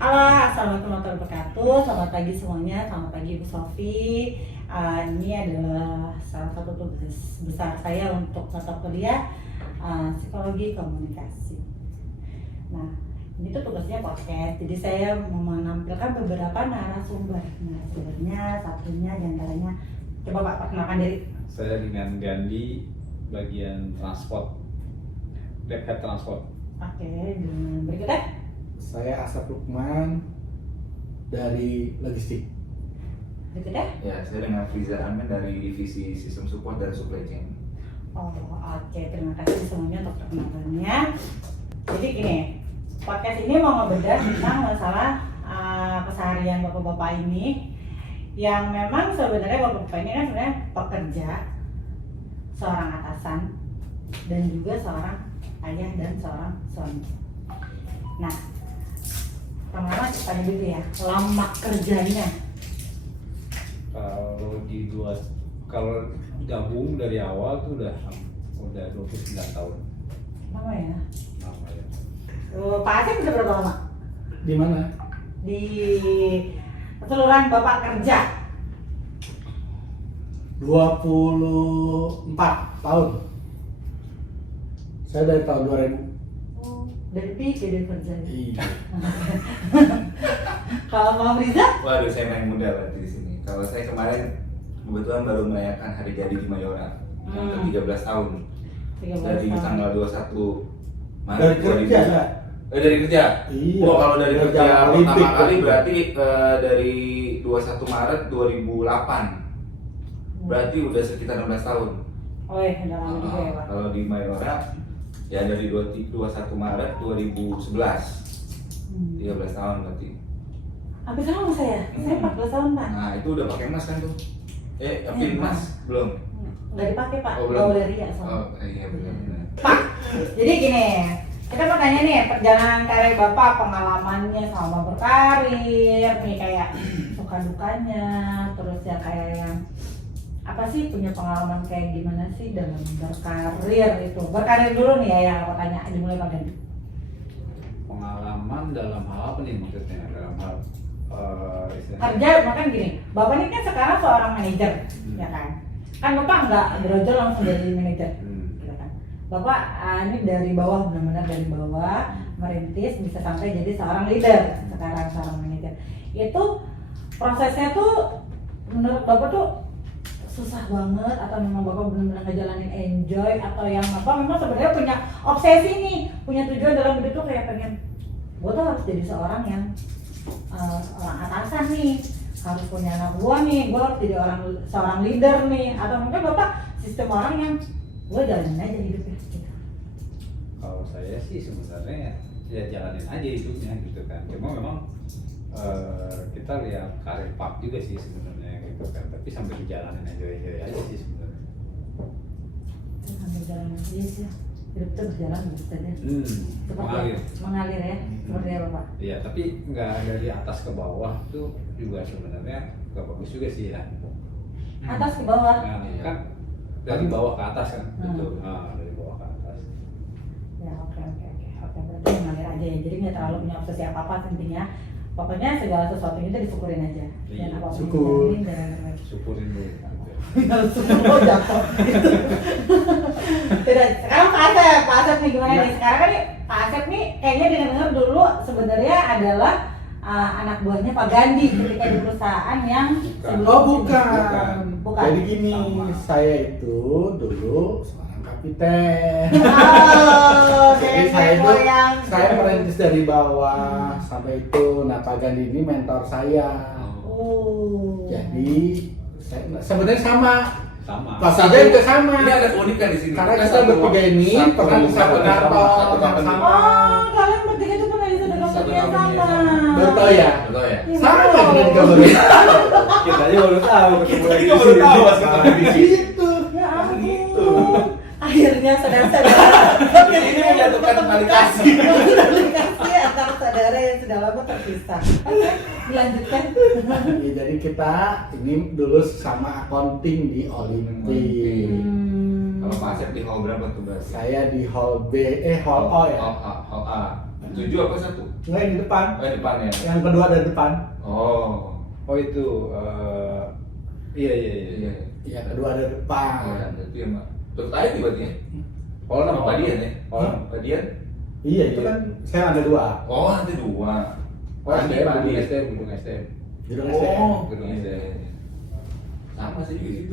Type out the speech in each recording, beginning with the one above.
Halo, assalamualaikum warahmatullahi wabarakatuh. Selamat pagi semuanya, selamat pagi Bu Sofi. Ini adalah salah satu tugas besar saya untuk mata kuliah psikologi komunikasi. Nah, ini tuh tugasnya podcast. Jadi saya menampilkan beberapa narasumber. Narasumbernya satunya diantaranya, coba Pak perkenalkan diri. Saya dengan Gandhi, bagian transport, dekat transport. Oke, dengan berikutnya. Saya Asap Lukman dari logistik. Berikutnya. Ya, saya dengan Friza Amin dari divisi sistem support dan supply chain. Oh, oke, terima kasih semuanya untuk perkenalannya. Jadi gini, podcast ini mau ngebedah tentang masalah keseharian bapak-bapak ini, yang memang sebenarnya bapak-bapak ini kan sebenarnya pekerja, seorang atasan, dan juga seorang ayah dan seorang suami. Nah, pertama tanya dulu ya, lama kerjanya. Kalau gabung dari awal tuh udah 29 tahun. Lama ya? Lama ya. Pak Asep udah berapa lama? Di mana? Di keseluruhan Bapak kerja? 24 tahun. Saya dari tahun 2000. Oh, dari dari kerjanya. Iya. Kalau Mama Riza? Waduh, saya main muda berarti di sini. Kalau saya kemarin kebetulan baru merayakan Hari Jadi di Mayora yang ke-13 tahun. 13 Dari tahun. tanggal 21 Maret Dari kerja ya? Dari kerja? Iya. Oh, kalau dari kerja Olimpik, pertama kali kan? berarti dari 21 Maret 2008. Berarti udah sekitar 16 tahun. Oh iya, udah lama juga ya Pak. Kalau di Mayora ya dari 21 Maret 2011. 13 tahun berarti. Hampir sama saya 14 tahun Pak. Nah, itu udah pakai emas kan tuh? Tapi emas belum. Nggak dipakai Pak, Oh, nggak belum. boleh ria soalnya. Oh, iya benar-benar. Pak, jadi gini, kita mau tanya nih perjalanan karir Bapak, pengalamannya sama berkarir, nih kayak suka dukanya, terus ya kayak yang apa sih, punya pengalaman kayak gimana sih dalam berkarir itu. Berkarir dulu nih ya yang aku tanya, dimulai Pak Gandhi. Pengalaman dalam hal apa nih maksudnya? Dalam hal istilahnya? Kerja, makan gini, Bapak ini kan sekarang seorang manajer, ya kan? Kan Bapak nggak berojol langsung jadi manajer. Gitu kan. Bapak ini dari bawah, benar-benar dari bawah merintis bisa sampai jadi seorang leader, sekarang seorang manajer. Itu prosesnya tuh menurut Bapak tuh susah banget, atau memang Bapak benar-benar ngejalanin enjoy, atau yang apa memang sebenarnya punya obsesi nih, punya tujuan dalam hidup tuh kayak pengen gue tuh harus jadi seorang yang orang atasan nih, harus punya anak buah nih, gue harus jadi seorang leader nih, atau mungkin Bapak sistem orang yang gue jalanin aja hidupnya gitu. Kalau saya sih sebenarnya ya jalanin aja hidupnya gitu kan. Cuma memang kita lihat karir Pak juga sih sebenarnya gitu kan. Tapi sambil dijalanin aja sih sebenarnya. Sambil jalan aja sih, hidup tuh berjalan gitu aja. Mengalir ya, seperti apa Pak? Iya, tapi nggak dari atas ke bawah tuh juga sebenarnya nggak bagus juga sih ya. Atas ke bawah. Nah, kan dari bawah ke atas kan, betul. Nah, dari bawah ke atas. Ya oke, berarti mengalir aja ya, jadi nggak terlalu punya obsesi apa-apa intinya. Pokoknya segala sesuatunya itu disyukurin aja. Iya, Dan apapun syukur. dijalanin dengan baik. Syukurin dulu. Syukur jatuh gitu. Tidak, sekarang Pak Asep nih gimana nih? Sekarang kan nih Pak Asep nih kayaknya dengar dulu sebenarnya adalah anak buahnya Pak Gandhi ketika di perusahaan yang sebelum. Oh bukan. Bukan. Jadi gini, Sama. saya itu dulu seorang kapiten. Oh, Jadi yang saya merintis dari bawah sampai itu. Nah, Pak Gandhi ini mentor saya. Oh. Jadi saya sebenarnya sama. Sama. Pas saja juga sama. Ini ada keunikan di sini. Karena kita bertiga ini pernah di satu kantor yang sama. Oh, kalian bertiga itu pernah di satu company yang sama. Betul ya? Betul ya? Iya, Sama betul. kita juga baru. Kita aja baru tahu ketemu lagi di baru sini. tahu pas Nah, ketemu di situ. Ya Gitu. ampun. Akhirnya saudara-saudara. Jadi ini menjatuhkan tali kasih. Komunikasi antara saudara yang sudah lama terpisah. Oke, dilanjutkan. Ya, jadi kita ini dulu sama accounting di Olimpik. Kalau Pak Asep di hall berapa tuh berarti? Saya di hall B, hall O ya. Hall A. 7 apa 1? Enggak, yang di depan. Oh, yang depan ya. Yang kedua dari depan. Oh. Oh itu, iya. Iya. Iya, kedua dari Oh, depan. berarti ya, Mak. Dokter Ayu berarti ya? Oh, Sama Padian ya? Padian? Iya, itu kan saya ada 2. Oh, ada 2. Oh, SDM, gedung SDM. Gedung Oh, SDM. gedung SDM. Sama sih gitu.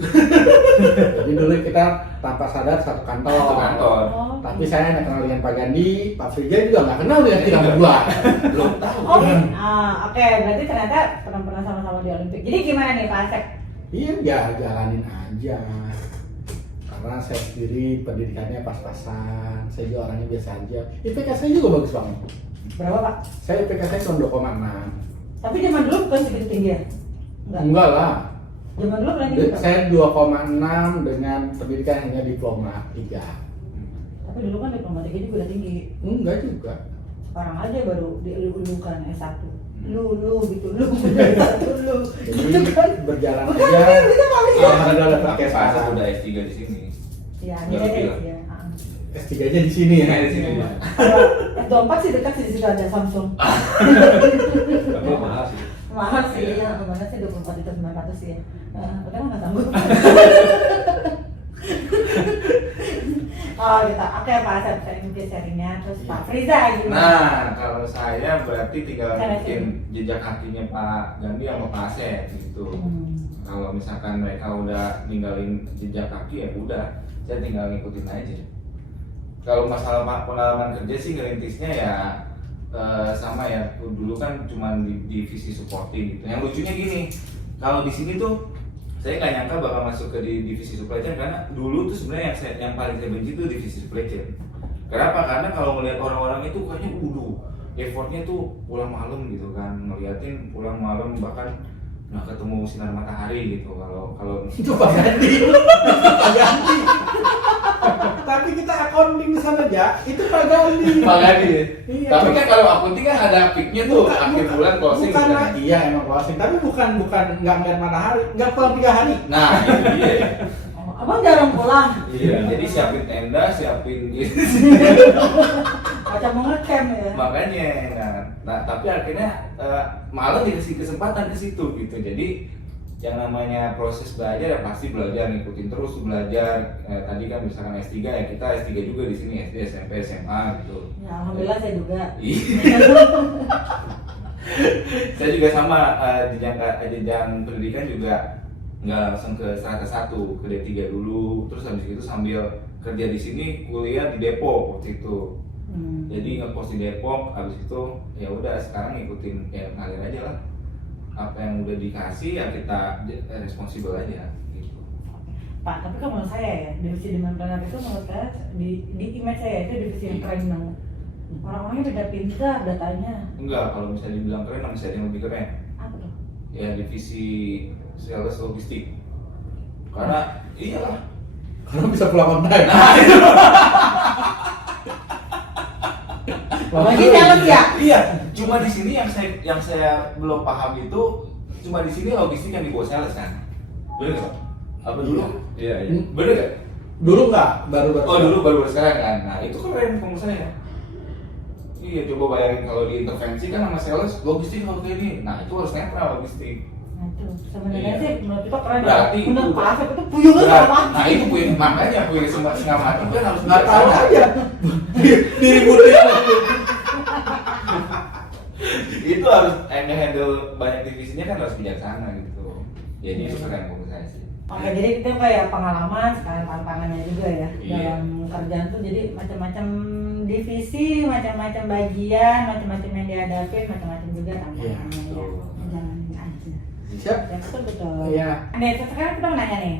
Jadi dulu kita tanpa sadar satu kantor. Satu kantor. Oh, Tapi saya nggak kenal dengan Pak Gandhi, Pak Frija juga nggak kenal dengan kita berdua. Belum tahu. Oh, oke, berarti ternyata pernah sama-sama di Olimpik. Jadi gimana nih Pak Asep? Iya, ya jalanin aja. Karena saya sendiri pendidikannya pas-pasan, saya juga orangnya biasa aja. IPK saya juga bagus banget. Berapa Pak? Saya IPK saya cuma 2,6. Tapi zaman dulu bukan segitu tinggi ya? Enggak lah. Zaman dulu berani gitu? Saya 2,6 dengan pendidikan hanya diploma 3. Tapi dulu kan diploma 3 juga udah tinggi. Enggak juga. Sekarang aja baru dielu-elukan S1. Lu gitu, lu S1 lu. Jadi Gitu kan? berjalan Bukan, aja. itu kali ya. Alhamdulillah Pakai pakai fase sekarang. udah S3 di sini. Ya, Nggak ini lebih lah. ya. S3 aja di sini ya. Iya, di sini. S24 sih dekat sih di situ ada Samsung. Tapi mahal sih. Mahal sih, Iya. ya. Kemana sih 24 itu 900 ya. Padahal nggak sanggup. Oh gitu. Oke Pak Asep, saya mungkin sharingnya. Terus Pak Friza gimana? Nah, kalau saya berarti tinggal Cara bikin jejak kakinya Pak Gandhi sama Pak Asep gitu. Kalau misalkan mereka udah ninggalin jejak kaki ya udah, saya tinggal ngikutin aja. Kalau masalah pengalaman kerja sih ngerintisnya ya sama ya. Dulu kan cuma di divisi supporting gitu. Yang lucunya gini, kalau di sini tuh saya nggak nyangka bakal masuk ke divisi supply chain karena dulu tuh sebenarnya yang paling saya benci tuh divisi supply chain. Kenapa? Karena kalau melihat orang-orang itu kayaknya effortnya tuh pulang malam gitu kan, ngeliatin pulang malam bahkan nggak ketemu sinar matahari gitu. Kalau Itu Pak Gandhi. Pak Gandhi. Tapi kita accounting di sana aja, itu Pak Gandhi. Pak Gandhi. Iya. Tapi kan kalau akunting kan ada peaknya tuh akhir bulan closing. Bukan, kan. iya emang closing, tapi bukan nggak ngeliat matahari, nggak pulang 3 hari. Nah itu dia. Oh, abang jarang pulang. Iya. Jadi siapin tenda, siapin gitu. Macam mau ngecamp ya. Makanya, nah tapi akhirnya malah dikasih kesempatan ke situ gitu. Jadi yang namanya proses belajar ya pasti belajar, ngikutin terus belajar. Tadi kan misalkan S3 ya kita S3 juga di sini, SD, SMP, SMA gitu. Ya, alhamdulillah saya juga. Iya. Saya juga sama jenjang pendidikan juga nggak langsung ke strata 1, ke D3 dulu, terus habis itu sambil kerja di sini kuliah di Depok waktu itu. Jadi ngekos di Depok, habis itu ya udah sekarang ngikutin ya ngalir aja lah. Apa yang udah dikasih ya kita responsibel aja gitu. Pak, tapi kalau menurut saya ya, divisi Demanpreneur itu menurut saya di image saya itu divisi yang keren banget. Orang-orangnya beda pintar datanya. Enggak, kalau misalnya dibilang keren, nama saya yang lebih keren. Apa tuh? Ya divisi sales logistik. Karena iyalah. Karena bisa pulang on time. Lagi sales ya? Iya, cuma di sini yang saya belum paham itu cuma di sini logistik yang dibawa sales kan. Bener nggak? Apa dulu? Iya. Bener nggak? Dulu nggak, baru. Oh dulu baru sekarang kan. Nah itu keren menurut saya. Iya, coba bayangin kalau diintervensi kan sama sales logistik kalau kayak ini. Nah itu harus netral logistik. Nah itu sebenarnya Iya. sih menurut kita keren. Berarti menurut itu- Pak Asep itu puyeng sama. Nah itu punya makanya punya semua setengah mati kan harus Nggak tahu bijaksana. aja. Diributin. Itu harus handle banyak divisinya kan harus bijaksana gitu. Jadi itu keren menurut saya sih. Oke, jadi itu kayak pengalaman, sekalian tantangannya juga ya Iya. dalam kerjaan tuh. Jadi macam-macam divisi, macam-macam bagian, macam-macam yang dihadapin, macam-macam juga tantangannya ya. betul. Jalanin aja. Siap. Ya betul betul. Iya. Nih sekarang kita mau nanya nih,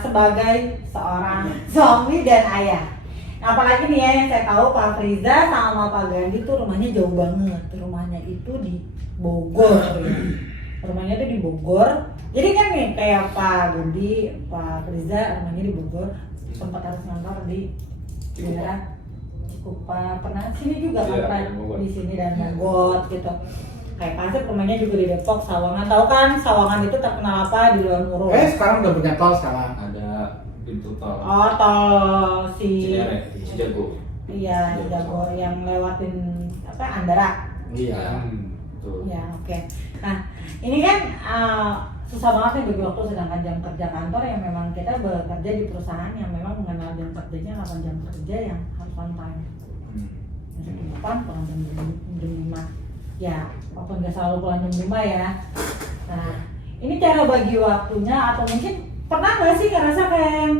sebagai seorang suami dan ayah. Apalagi nih ya yang saya tahu Pak Friza sama Pak Gandhi tuh rumahnya jauh banget. Rumahnya itu di Bogor ya. Rumahnya tuh di Bogor. Jadi kan nih kayak Pak Gandhi, Pak Friza rumahnya di Bogor. Sempat harus ngantor di daerah Cikupa. Pernah sini juga kan Iya, pernah Bogor. di sini dan Mogot gitu. Kayak Pak Asep rumahnya juga di Depok, Sawangan. Tahu kan Sawangan itu terkenal apa di luar Muro? Sekarang udah punya tol sekarang. Ada pintu tol. Oh, tol si Cinere, Cijago. iya Jago yang lewatin masuknya Andara. Iya. Betul. Ya, oke. Nah, ini kan susah banget nih bagi waktu, sedangkan jam kerja kantor yang memang kita bekerja di perusahaan yang memang mengenal jam kerjanya 8 jam kerja yang harus on time. Jam 8 pulang jam 5. Ya, walaupun nggak selalu pulang jam 5 ya. Nah, ini cara bagi waktunya atau mungkin pernah nggak sih ngerasa kayak yang,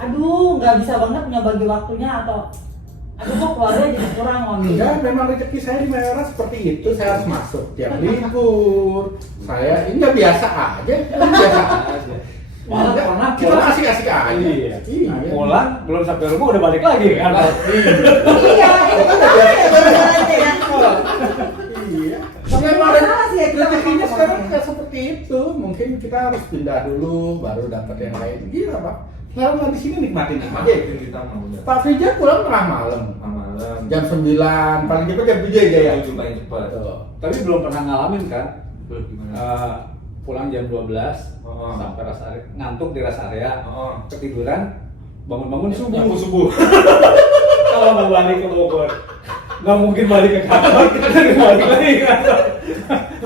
aduh nggak bisa banget ngebagi waktunya atau aduh kok keluarga jadi kurang waktu. Enggak, memang rezeki saya di Mayora seperti itu. Saya harus masuk tiap libur. Saya ini nggak biasa aja, biasa aja. Malah Enggak, pernah kita pulang. asik-asik aja. Iya. Iya. Pulang belum sampai rumah udah balik lagi kan. Iya, itu kan gara-gara ya. Iya. Tapi Memang masalah sih ya, kita rezekinya makan sekarang makan. nggak seperti itu. Mungkin kita harus pindah dulu, baru dapat yang lain. Gila Pak. Sekarang di sini nikmatin aja. Itu kita mau udah. Pak Frija pulang tengah malam. Malam. Jam 9, paling cepat jam 7 aja ya. Jumpa yang cepat. Tuh. Tapi belum pernah ngalamin kan. Terus gimana? Pulang jam 12 Oh. sampai rest area, ngantuk di rest area, Oh. ketiduran, bangun-bangun subuh. Nyapu subuh. Kalau mau balik ke Bogor, nggak mungkin balik ke kantor, kita nggak balik lagi ke kantor.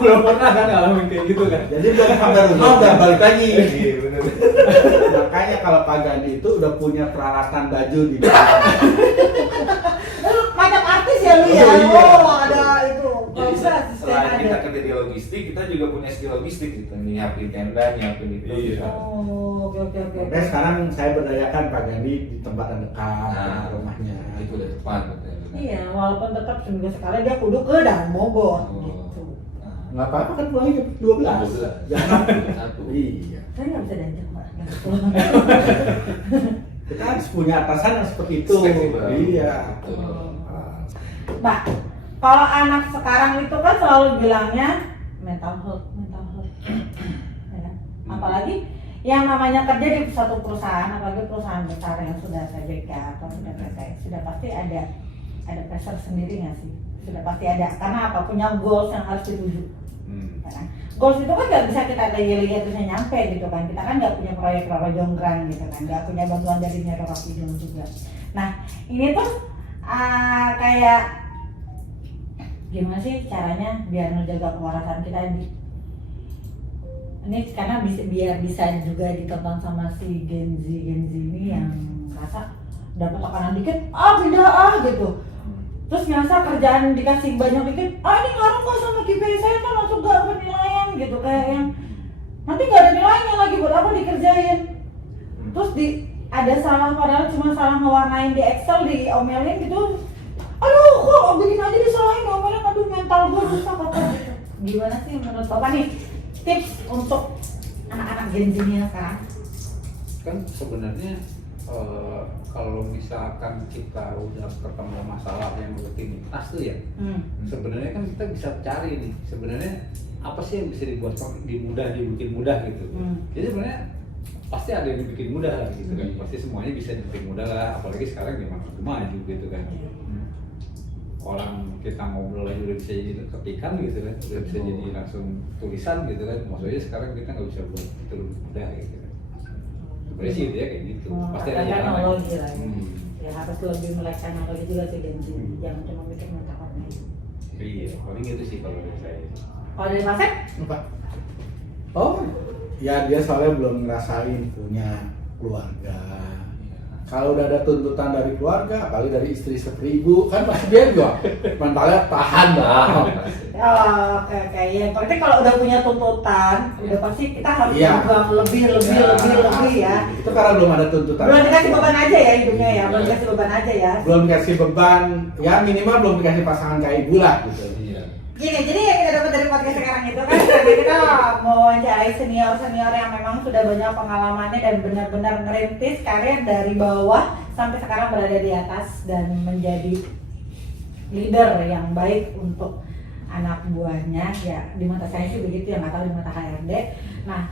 Belum pernah kan ngalamin kayak gitu kan. Jadi belum sampai rumah udah balik lagi. Iya benar. Makanya kalau Pak Gandhi itu udah punya peralatan baju di dalam. Lu macam artis ya lu ya. Oh, iya. Oh, ada itu. Kalau Jadi bisa asisten selain ada. kita kerja di logistik, kita juga punya skill logistik gitu. Nyiapin tenda, nyiapin itu. Iya. Oh, oke. Makanya sekarang saya berdayakan Pak Gandhi di tempat yang dekat Nah, rumahnya. Itu udah tepat katanya. Iya, walaupun tetap seminggu sekali dia kudu ke Dalam Bogor Oh. gitu. Nggak apa-apa kan pulangnya jam 12. 12. Jangan. Satu. Iya. Saya nggak bisa danjak Pak. Kita harus punya atasan yang seperti itu. Fleksibel. Iya. Betul. Mbak, kalau anak sekarang itu kan selalu bilangnya mental health. Ya kan? Apalagi yang namanya kerja di suatu perusahaan, apalagi perusahaan besar yang sudah TBK atau sudah PT, sudah pasti ada pressure sendiri nggak sih? Sudah pasti ada, karena apa? Punya goals yang harus dituju. Ya kan? Goals itu kan nggak bisa kita lihat bisa nyampe gitu kan. Kita kan nggak punya proyek Roro Jonggrang gitu kan, nggak punya bantuan dari Roro Kidul juga. Nah ini tuh kayak gimana sih caranya biar menjaga kewarasan kita ini karena biar bisa juga ditonton sama si Gen Z ini yang merasa dapat tekanan dikit pindah gitu. Terus ngerasa kerjaan dikasih banyak dikit, ini ngaruh kok sama KPI saya kan langsung gak penilaian gitu, kayak yang nanti gak ada nilainya lagi buat apa dikerjain. Terus ada salah, padahal cuma salah ngewarnain di Excel, diomelin gitu. Aduh kok bikin aja disalahin, diomelin, aduh mental gue rusak apa gitu. Gimana sih menurut Bapak nih tips untuk anak-anak Gen Z-nya sekarang? Kan sebenarnya kalau misalkan kita udah ketemu masalah yang rutinitas tuh ya, sebenarnya kan kita bisa cari nih sebenarnya apa sih yang bisa dibuat dibikin mudah gitu. Jadi sebenarnya pasti ada yang dibikin mudah lah gitu kan, pasti semuanya bisa dibikin mudah lah, apalagi sekarang memang maju gitu kan. Orang kita ngobrol aja udah bisa jadi ketikan gitu kan, udah bisa jadi langsung tulisan gitu kan. Maksudnya sekarang kita nggak bisa buat itu lebih mudah gitu kan. Sebenarnya sih dia kayak gitu, pasti ada jalan teknologi lah ya. Ya harus lebih melek teknologi juga sih Gen Z, jangan cuma mikir mental. Iya, paling itu sih kalau dari saya. Kalau dari Mas Sep? Apa? Oh, ya dia soalnya belum ngerasain punya keluarga. Kalau udah ada tuntutan dari keluarga, apalagi dari istri 1.000, kan pasti dia juga mentalnya tahan lah. Oh, oke. Ya, berarti kalau udah punya tuntutan, udah pasti kita harus Iya. berjuang lebih ya. Itu karena belum ada tuntutan. Belum dikasih beban aja ya hidupnya ya, belum dikasih beban aja ya. Belum dikasih beban, ya minimal belum dikasih pasangan kayak ibu lah gitu. Iya. Gini, jadi yang kita dapat dari podcast sekarang itu kan karena kita mewawancarai senior-senior yang memang sudah banyak pengalamannya dan benar-benar ngerintis karir dari bawah sampai sekarang berada di atas dan menjadi leader yang baik untuk anak buahnya. Ya di mata saya sih begitu, yang nggak tahu di mata HRD. Nah,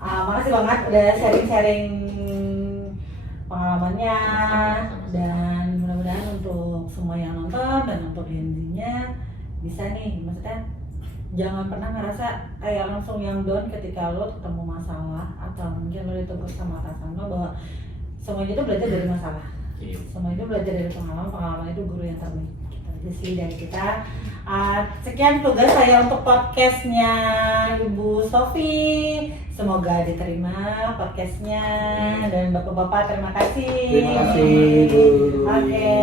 makasih banget udah sharing-sharing pengalamannya, dan mudah-mudahan untuk semua yang nonton dan untuk Gen Z-nya bisa nih, maksudnya jangan pernah ngerasa kayak langsung yang down ketika lo ketemu masalah atau mungkin lo ditegur sama atasan lo, bahwa semua itu belajar dari masalah, semua itu belajar dari pengalaman itu guru yang terbaik gitu. aja sih dari kita. Sekian tugas saya untuk podcastnya Ibu Sofi. Semoga diterima podcastnya dan bapak-bapak terima kasih. Terima kasih, Bu. Oke.